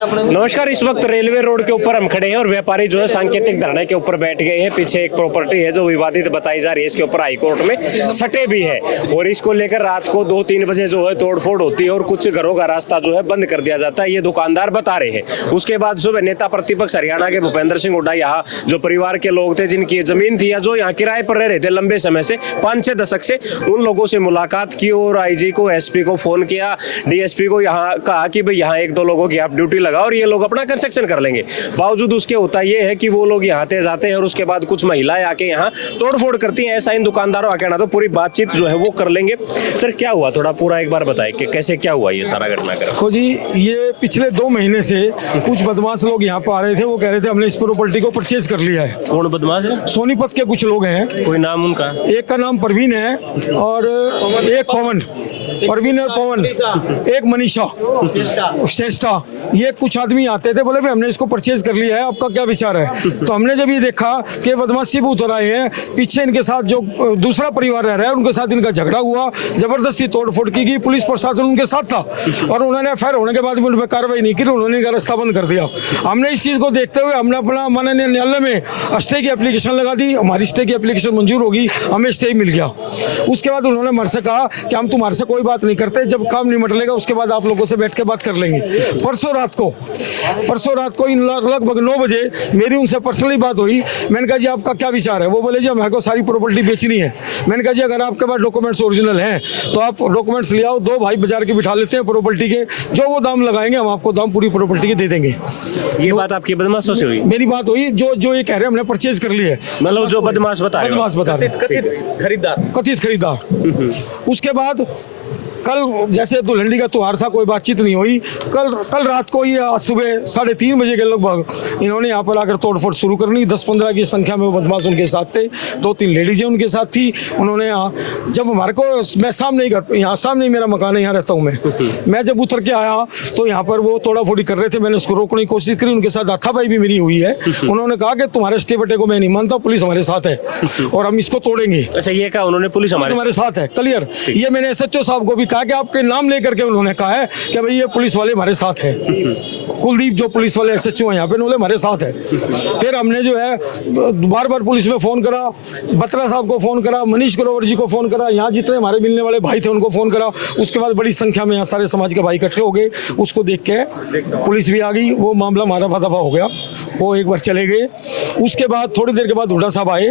नमस्कार। इस वक्त रेलवे रोड के ऊपर हम खड़े हैं और व्यापारी जो है सांकेतिक धरने के ऊपर बैठ गए हैं। पीछे एक प्रॉपर्टी है जो विवादित बताई जा रही है, इसके ऊपर हाईकोर्ट में सटे भी है और इसको लेकर रात को 2-3 बजे जो है तोड़फोड़ होती है और कुछ घरों का रास्ता जो है बंद कर दिया जाता है, ये दुकानदार बता रहे हैं। उसके बाद सुबह नेता प्रतिपक्ष हरियाणा के भूपेंद्र सिंह हुड्डा यहाँ जो परिवार के लोग थे जिनकी जमीन थी या जो यहाँ किराए पर रह रहे थे लंबे समय से 5-6 दशक से, उन लोगों से मुलाकात की और आईजी को, एसपी को फोन किया, डीएसपी को यहाँ कहा कि भाई यहाँ 1-2 लोगों की आप ड्यूटी लगाओ और ये लोग अपना कंस्ट्रक्शन कर लेंगे। बावजूद उसके होता ये है कि वो लोग यहाँ ते जाते हैं और उसके बाद कुछ महिलाएं आके यहाँ तोड़फोड़ करती हैं। ऐसा इन दुकानदारों का कहना। तो पूरी बातचीत जो है वो कर लेंगे। सर क्या हुआ, थोड़ा पूरा एक बार बताएं कि कैसे क्या हुआ ये सारा घटनाक्रम। देखो जी, ये पिछले 2 महीने से कुछ बदमाश लोग यहाँ पर आ रहे थे। वो कह रहे थे हमने इस प्रॉपर्टी को परचेज कर लिया है। कौन बदमाश है? सोनीपत के कुछ लोग हैं। कोई नाम उनका? एक का नाम परवीन है और एक पवन, परवीन और पवन, एक मनीषा श्रेष्ठा। ये कुछ आदमी आते थे, बोले भाई हमने इसको परचेज कर लिया है, आपका क्या विचार है। तो हमने जब ये देखा कि बदमाशी भी उतर आए हैं, पीछे इनके साथ जो दूसरा परिवार रह रहा है उनके साथ इनका झगड़ा हुआ, जबरदस्ती तोड़फोड़ की गई, पुलिस प्रशासन उनके साथ था और उन्होंने एफआईआर होने के बाद भी उन पर कार्रवाई नहीं की, उन्होंने इनका रास्ता बंद कर दिया। हमने इस चीज़ को देखते हुए हमने अपना माननीय न्यायालय में स्टे की एप्लीकेशन लगा दी। हमारी स्टे की एप्लीकेशन मंजूर होगी, हमें स्टे मिल गया। उसके बाद उन्होंने हमारे से कहा कि हम तुम्हारे से कोई बात नहीं करते, जब काम निमट लेगा उसके बाद आप लोगों से बैठ के बात कर लेंगे। परसों रात को इन लगभग 9 बजे मेरी उनसे पर्सनली बात हुई। मैंने कहा जी आपका क्या विचार है। वो बोले जी हमारे को सारी प्रॉपर्टी बेचनी है। मैंने कहा जी अगर आपके पास डॉक्यूमेंट्स ओरिजिनल हैं तो आप डॉक्यूमेंट्स ले आओ, 2 भाई बाजार के बिठा लेते हैं प्रॉपर्टी के, जो वो दाम लगाएंगे हम आपको दाम पूरी प्रॉपर्टी के दे देंगे। ये बात आपकी बदमाशों से हुई? मेरी बात हुई, जो ये कह रहे हैं हमने परचेज कर लिया है, मतलब जो बदमाश बता रहे हैं, कथित खरीदार। उसके बाद कल जैसे दुल्हंडी का त्योहार था, कोई बातचीत नहीं हुई। कल रात को ही सुबह 3:30 बजे के लगभग इन्होंने यहाँ पर आकर तोड़फोड़ शुरू करनी। 10-15 की संख्या में बदमाश उनके साथ थे, 2-3 लेडीजें उनके साथ थी। उन्होंने जब हमारे को, मैं सामने ही घर, यहाँ सामने ही मेरा मकान है, यहाँ रहता हूँ मैं जब उतर के आया तो यहाँ पर वो तोड़ाफोड़ी कर रहे थे। मैंने उसको रोकने की कोशिश करी, उनके साथ हाथापाई भी मेरी हुई है। उन्होंने कहा कि तुम्हारे स्टे बटे को मैं नहीं मानता, पुलिस हमारे साथ है और हम इसको तोड़ेंगे। अच्छा, ये कहा उन्होंने, पुलिस हमारे साथ है, क्लियर। ये मैंने एसएचओ साहब को भी कहा कि आपके नाम लेकर के उन्होंने कहा है कि भाई ये पुलिस वाले हमारे साथ है। कुलदीप जो पुलिस वाले एसएचओ हैं यहाँ पे, उन्होंने हमारे साथ है। फिर हमने जो है बार-बार पुलिस में फ़ोन करा, बत्रा साहब को फ़ोन करा, मनीष ग्रोवर जी को फ़ोन करा, यहाँ जितने हमारे मिलने वाले भाई थे उनको फ़ोन करा। उसके बाद बड़ी संख्या में यहाँ सारे समाज के भाई इकट्ठे हो गए। उसको देख के पुलिस भी आ गई, वो मामला हमारा दफा हो गया, वो एक बार चले गए। उसके बाद थोड़ी देर के बाद हुड्डा साहब आए।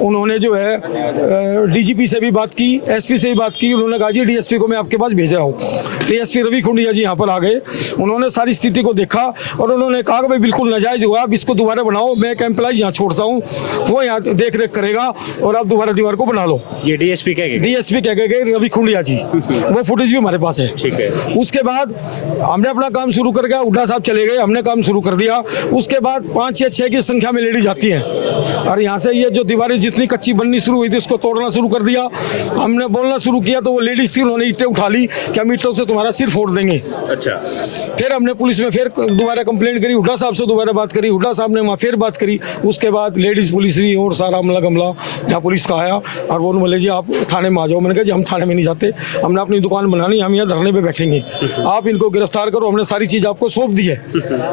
उन्होंने जो है डीजीपी से भी बात की, एसपी से भी बात की। उन्होंने कहा जी डीएसपी को मैं आपके पास भेज रहा हूँ। डीएसपी रवि खुंडिया जी यहाँ पर आ गए। उन्होंने सारी स्थिति को देखा और उन्होंने कहा कि भाई बिल्कुल नाजायज हुआ, आप इसको दोबारा बनाओ, मैं एक एम्प्लॉय यहाँ छोड़ता हूँ, वो यहाँ देख रेख करेगा और आप दोबारा दीवार को बना लो। ये डीएसपी कह गए रवि खुंडिया जी, वो फुटेज भी हमारे पास है। ठीक है। उसके बाद हमने अपना काम शुरू कर गया, हुड्डा साहब चले गए, हमने काम शुरू कर दिया। उसके बाद 5 या 6 की संख्या में लेडीज आती हैं और यहाँ से ये जो दीवारें जितनी कच्ची बननी शुरू हुई थी उसको तोड़ना शुरू कर दिया। हमने बोलना शुरू किया तो वो लेडीज थी, उन्होंने ईंटें उठा ली कि हम ईंटों से तुम्हारा सिर फोड़ देंगे। अच्छा। फिर हमने पुलिस में फिर दोबारा कंप्लेंट करी, हुड्डा साहब से दोबारा बात करी, हुड्डा साहब ने वहाँ फिर बात करी। उसके बाद लेडीज पुलिस भी और सारा अमला गमला यहाँ पुलिस का आया और वो बोले जी आप थाने में आ जाओ। मैंने कहा जी हम थाने में नहीं जाते, हमने अपनी दुकान बनानी, हम यहाँ धरने पे बैठेंगे, आप इनको गिरफ्तार करो, हमने सारी चीज़ आपको सौंप दी है,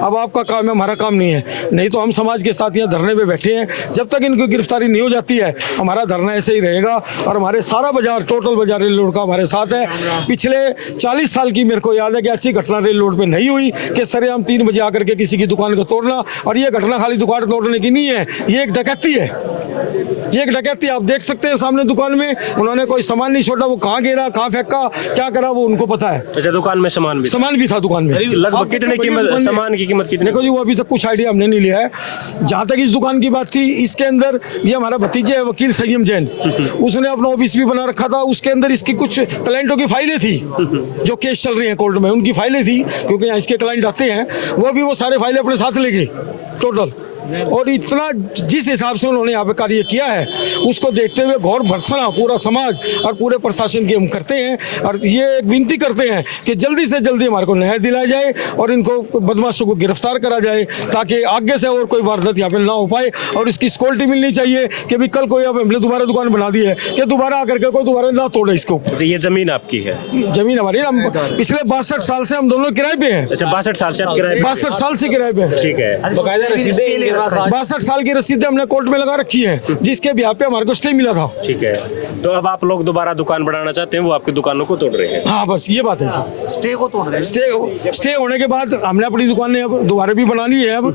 अब आपका काम है, हमारा काम नहीं है। नहीं तो हम समाज के साथ यहाँ धरने पे बैठे हैं, जब तक इनको गिरफ्तारी नहीं हो जाती है हमारा धरना ऐसे ही रहेगा। और हमारे सारा बाजार, टोटल बाजार रेल रोड का हमारे साथ है। पिछले 40 साल की मेरे को याद है कि ऐसी घटना रेल रोड पे नहीं हुई कि सरेआम 3 बजे आकर के किसी की दुकान को तोड़ना। और ये घटना खाली दुकान तोड़ने की नहीं है, ये एक डकैती है, ये एक डकैती। आप देख सकते हैं सामने दुकान में उन्होंने कोई सामान नहीं छोड़ा, वो कहाँ गिरा, कहाँ फेंका, क्या करा वो उनको पता है। अच्छा, दुकान में सामान भी था दुकान में। लगभग कितने कीमत, सामान की कीमत कितनी? देखो जी वो अभी तक कुछ आइडिया हमने नहीं लिया है। जहाँ तक इस दुकान की बात थी, इसके अंदर ये हमारा भतीजे है वकील संयम जैन, उसने अपना ऑफिस भी बना रखा था। उसके अंदर इसकी कुछ क्लाइंटों की फाइलें थी जो केस चल रही है कोर्ट में, उनकी फाइलें थी क्योंकि यहाँ इसके क्लाइंट आते हैं, वो भी वो सारे फाइलें अपने साथ ले गए टोटल। और इतना जिस हिसाब से उन्होंने यहाँ पे कार्य किया है उसको देखते हुए गौर भर्सना पूरा समाज और पूरे प्रशासन की हम करते हैं और ये एक विनती करते हैं कि जल्दी से जल्दी हमारे को न्याय दिलाया जाए और इनको बदमाशों को गिरफ्तार करा जाए ताकि आगे से और कोई वारदात यहाँ पे ना हो पाए। और इसकी सिक्योरिटी मिलनी चाहिए कि भी कल कोई अब हमने दोबारा दुकान बना दी है कि दोबारा आकर के कोई दोबारा ना तोड़े इसको। ये जमीन आपकी है? जमीन हमारी, हम पिछले 62 साल से हम दोनों किराए पे हैं। अच्छा, 62 साल से आप किराए पे? 62 साल से किराए पे हैं। ठीक है। 62 साल की रसीदें हमने कोर्ट में लगा रखी है जिसके भी यहाँ पे हमारे को स्टे मिला था। ठीक है, तो अब आप लोग दोबारा दुकान बनाना चाहते हैं, वो आपकी दुकानों को तोड़ रहे हैं? हाँ बस ये बात है सर, स्टे को तोड़ रहे हैं। स्टे होने के बाद हमने अपनी दुकानें अब दोबारा भी बना ली है। अब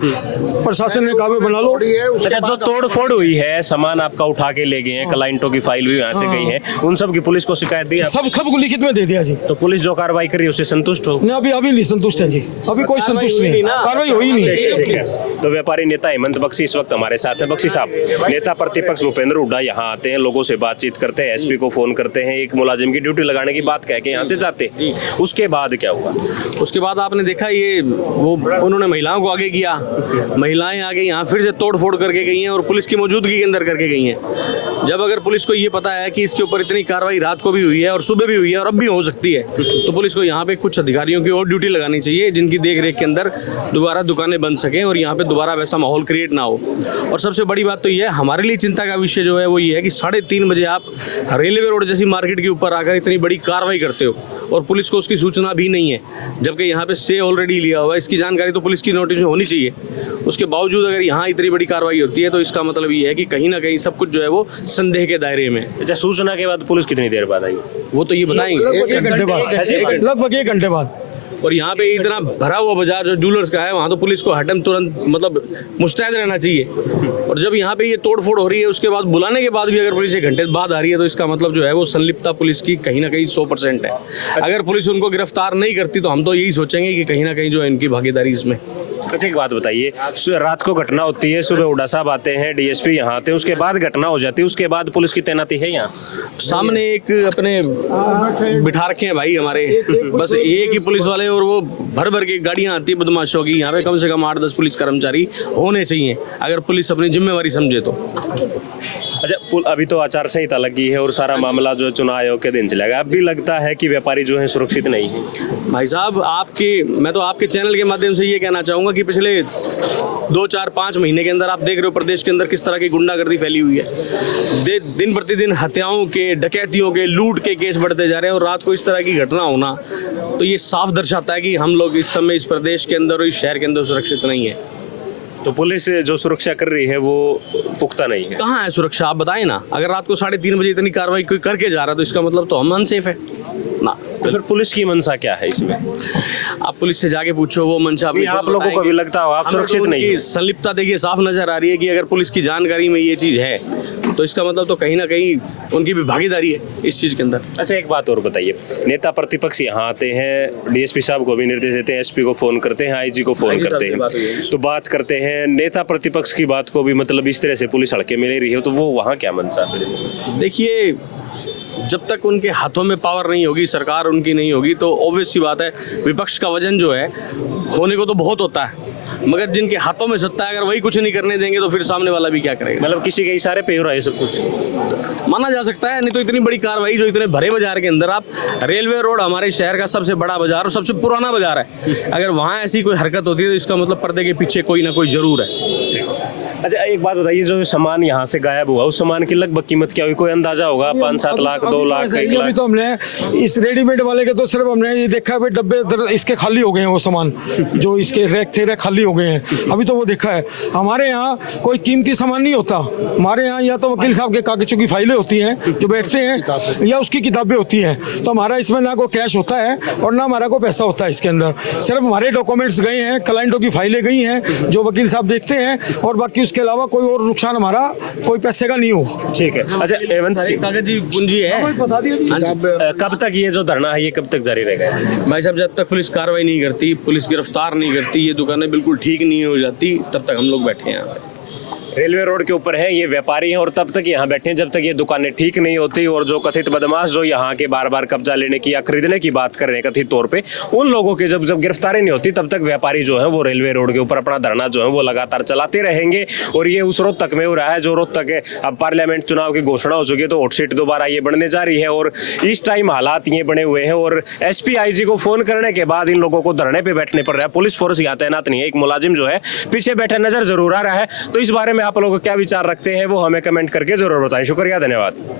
प्रशासन ने कहा भी बना लो। अच्छा, जो तोड़ फोड़ हुई है, सामान आपका उठा के ले गए हैं, क्लाइंटों की फाइल भी यहाँ से गई है, उन सब की पुलिस को शिकायत दी? सब को लिखित में दे दिया जी। तो पुलिस जो कार्रवाई करी उससे संतुष्ट हो? नहीं, अभी नहीं संतुष्ट है जी, अभी कोई संतुष्ट नहीं, कार्रवाई हुई नहीं। ठीक है, तो व्यापारी नेता हेमंत बख्शी इस वक्त हमारे साथ हैं। बख्शी साहब, नेता प्रतिपक्ष भूपेंद्र हुड्डा यहाँ आते हैं, लोगों से बातचीत करते हैं, एसपी को फोन करते हैं, एक मुलाजिम की ड्यूटी लगाने की बात कह के यहाँ से जाते हैं, उसके बाद क्या हुआ? उसके बाद आपने देखा ये वो उन्होंने महिलाओं को आगे किया, महिलाएं आगे यहाँ फिर से तोड़ फोड़ करके गई हैं और पुलिस की मौजूदगी के अंदर करके गई हैं। जब अगर पुलिस को ये पता है कि इसके ऊपर इतनी कार्रवाई रात को भी हुई है और सुबह भी हुई है और अब भी हो सकती है, तो पुलिस को यहाँ पे कुछ अधिकारियों की और ड्यूटी लगानी चाहिए जिनकी देख रेख के अंदर दोबारा दुकानें बन सकें और यहाँ पे दोबारा वैसा माहौल क्रिएट ना हो। और सबसे बड़ी बात तो ये है, हमारे लिए चिंता का विषय जो है वो ये है कि 3:30 बजे आप रेलवे रोड जैसी मार्केट के ऊपर आकर इतनी बड़ी कार्रवाई करते हो और पुलिस को उसकी सूचना भी नहीं है, जबकि यहाँ पे स्टे ऑलरेडी लिया हुआ है। इसकी जानकारी तो पुलिस की नोटिस में होनी चाहिए। उसके बावजूद अगर यहाँ इतनी बड़ी कार्रवाई होती है तो इसका मतलब ये है कि कहीं ना कहीं सब कुछ जो है वो संदेह के दायरे में। अच्छा, सूचना के बाद पुलिस कितनी देर बाद आई? वो तो ये बताएंगे, लगभग 1 घंटे बाद, लगभग 1 घंटे बाद। और यहाँ पे इतना भरा हुआ बाजार जो जूलर्स का है, वहाँ तो पुलिस को हटम तुरंत मतलब मुस्तैद रहना चाहिए। और जब यहाँ पे ये तोड़ फोड़ हो रही है उसके बाद बुलाने के बाद भी अगर पुलिस 1 घंटे बाद आ रही है तो इसका मतलब जो है वो संलिप्तता पुलिस की कहीं ना कहीं 100% है। अगर पुलिस उनको गिरफ्तार नहीं करती तो हम तो यही सोचेंगे कि कहीं ना कहीं जो है इनकी भागीदारी इसमें। अच्छा, एक बात बताइए, रात को घटना होती है, सुबह हुड्डा साहब आते हैं, डीएसपी यहाँ आते हैं, उसके बाद घटना हो जाती है, उसके बाद पुलिस की तैनाती है यहाँ? सामने एक अपने बिठा रखे हैं भाई हमारे, बस एक ही पुलिस वाले और वो भर भर के गाड़ियाँ आती है बदमाशों की। यहाँ पे कम से कम 8-10 पुलिस कर्मचारी होने चाहिए अगर पुलिस अपनी जिम्मेवारी समझे तो। अच्छा, अभी तो आचार संहिता लगी है और सारा मामला जो चुनाव आयोग के दिन चलेगा, अब भी लगता है कि व्यापारी जो है सुरक्षित नहीं है? भाई साहब, मैं तो आपके चैनल के माध्यम से ये कहना चाहूँगा कि पिछले 2, 4, 5 महीने के अंदर आप देख रहे हो प्रदेश के अंदर किस तरह की गुंडागर्दी फैली हुई है। दिन प्रतिदिन हत्याओं के, डकैतियों के, लूट के केस बढ़ते जा रहे हैं और रात को इस तरह की घटना होना तो ये साफ दर्शाता है कि हम लोग इस समय इस प्रदेश के अंदर और इस शहर के अंदर सुरक्षित नहीं है। तो पुलिस जो सुरक्षा कर रही है वो पुख्ता नहीं है? कहाँ है सुरक्षा, आप बताएं ना। अगर रात को 3:30 बजे इतनी कार्रवाई कोई करके जा रहा है तो इसका मतलब तो हम अनसेफ है ना। तो फिर पुलिस की मंशा क्या है इसमें? आप पुलिस से जाके पूछो, वो मंशा आप लोगों को भी लगता हो आप सुरक्षित नहीं है? संलिप्तता देखिए साफ नजर आ रही है कि अगर पुलिस की जानकारी में ये चीज है तो इसका मतलब तो कहीं ना कहीं उनकी भी भागीदारी है इस चीज के अंदर। अच्छा, एक बात और बताइए, नेता प्रतिपक्ष यहाँ आते हैं, डीएसपी साहब को भी निर्देश देते हैं, एसपी को फोन करते हैं, आईजी को फोन करते हैं, तो बात करते हैं, नेता प्रतिपक्ष की बात को भी मतलब इस तरह से पुलिस हड़के में ले रही है, तो वो वहाँ क्या मंशा है? देखिए, जब तक उनके हाथों में पावर नहीं होगी, सरकार उनकी नहीं होगी, तो ऑब्वियस सी बात है विपक्ष का वजन जो है होने को तो बहुत होता है, मगर जिनके हाथों में सत्ता है अगर वही कुछ नहीं करने देंगे तो फिर सामने वाला भी क्या करेगा? मतलब किसी के इशारे पे हो रहा है सब कुछ माना जा सकता है। नहीं तो इतनी बड़ी कार्रवाई जो इतने भरे बाजार के अंदर, आप रेलवे रोड हमारे शहर का सबसे बड़ा बाजार और सबसे पुराना बाजार है, अगर वहाँ ऐसी कोई हरकत होती है तो इसका मतलब पर्दे के पीछे कोई ना कोई जरूर है। अच्छा, एक बात बताइए, जो सामान यहाँ से गायब हुआ उस सामान की लगभग कीमत क्या हुई, कोई अंदाजा होगा? 5-7 लाख, 2 लाख, 1 लाख? अभी तो हमने इस रेडीमेड वाले के तो सिर्फ हमने ये देखा है डब्बे इसके खाली हो गए हैं, वो सामान जो इसके रैक थे रैक खाली हो गए हैं, अभी तो वो देखा है। हमारे यहाँ कोई कीमती सामान नहीं होता, हमारे यहाँ या तो वकील साहब के कागजों की फाइलें होती हैं जो बैठते हैं या उसकी किताबें होती हैं, तो हमारा इसमें ना कोई कैश होता है और ना हमारा कोई पैसा होता है इसके अंदर। सिर्फ हमारे डॉक्यूमेंट्स गए हैं, क्लाइंटों की फाइलें गई हैं जो वकील साहब देखते हैं, और बाकी उसके अलावा कोई और नुकसान हमारा कोई पैसे का नहीं हो। ठीक है। अच्छा, हेमंत जी, कागजी पूंजी है, बता दिया कब तक ये जो धरना है ये कब तक जारी रहेगा? भाई साहब, जब तक पुलिस कार्रवाई नहीं करती, पुलिस गिरफ्तार नहीं करती, ये दुकानें बिल्कुल ठीक नहीं हो जाती, तब तक हम लोग बैठे हैं यहाँ पे। रेलवे रोड के ऊपर है, ये व्यापारी हैं और तब तक यहाँ बैठे हैं जब तक ये दुकानें ठीक नहीं होती। और जो कथित बदमाश जो यहाँ के बार बार कब्जा लेने की या खरीदने की बात कर रहे हैं कथित तौर पे, उन लोगों की जब गिरफ्तारी नहीं होती तब तक व्यापारी जो है वो रेलवे रोड के ऊपर अपना धरना जो है वो लगातार चलाते रहेंगे। और ये उस रोहतक में हो रहा है जो रोहतक है, अब पार्लियामेंट चुनाव की घोषणा हो चुकी है तो हॉट सीट दोबारा ये बनने जा रही है और इस टाइम हालात ये बने हुए हैं। और एसपी आईजी को फोन करने के बाद इन लोगों को धरने पे बैठने पड़ रहा है। पुलिस फोर्स यहाँ तैनात नहीं है, एक मुलाजिम जो है पीछे बैठा नजर जरूर आ रहा है। तो इस बारे में आप लोग क्या विचार रखते हैं वो हमें कमेंट करके जरूर बताएं। शुक्रिया, धन्यवाद।